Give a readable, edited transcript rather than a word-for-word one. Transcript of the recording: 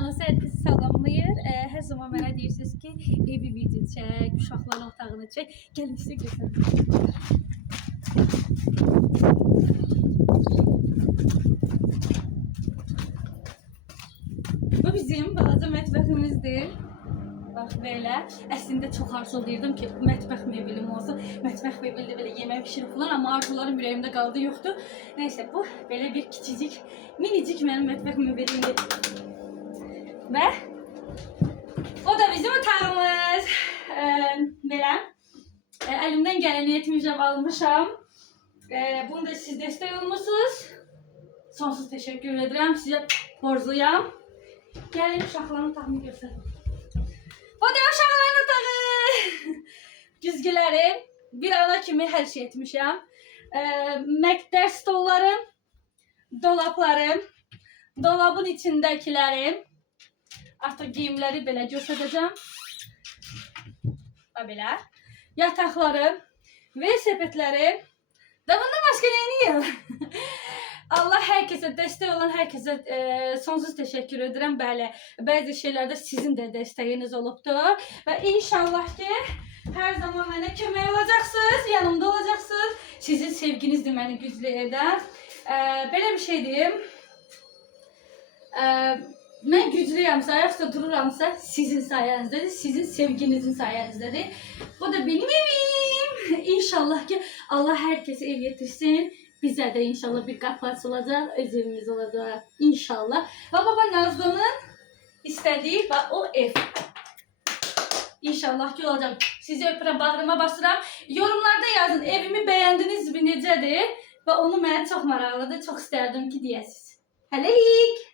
kanalımızda herkesi salamlayır. Her zaman mənə deyirsiniz ki, evi video çək, uşaqların otağını çək. Gəlin sizə göstərim. Bu bizim balaca mətbəximizdir. Bax belə. Əslində çox arzulayırdım ki, mətbəx mebelim olsun. Mətbəx mebeldə belə yemək pişirib falan, amma arzularım ürəyimdə qaldı, yoxdur. Neyse, bu belə bir kiçicik, minicik mənim mətbəx mebelimdir. Və o da bizim otağımız. Belə. Əlimdən gələni etmişəm, almışam. Bunu da siz dəstək olmuşsunuz. Sonsuz təşəkkür edirəm. Sizə borcluyam. Gəlin uşaqların otağını göstərim. Bu da uşaqların otağı. Güzgülərim. Bir ana kimi hər şey etmişəm. Məktər stollarım, dolaplarım, dolabın içindəkilərim. Artıq geyimləri belə göstərəcəm. Belə. Yataqlarım və sepetlərim. Da bundan başqa neyiniyim? Allah herkese destek olan herkese sonsuz teşekkür ederim. Bəli, bəzi şeylerde sizin de desteğiniz olubdur. Ve inşallah ki her zaman mənə kömək olacaksınız, yanımda olacaksınız. Sizin sevginiz de beni güclü eder. Belə bir şey diyeyim. Mən güclüyəmsə, ayaqda dururamsa sizin sayenizdedir, sizin sevginizin sayenizdedir. Bu da benim evim. İnşallah ki Allah herkese ev getirsin. Bize de inşallah bir kapı açılacak, öz evimiz olacak inşallah. Ve baba Nazlı'nın istediği o ev. İnşallah ki olacak. Sizi öpürəm, bağrıma basıram. Yorumlarda yazın, evimi beğendiniz mi, necədir? Ve onu mənə çox maraqlıdır, çox istərdim ki deyəsiniz. Hələlik.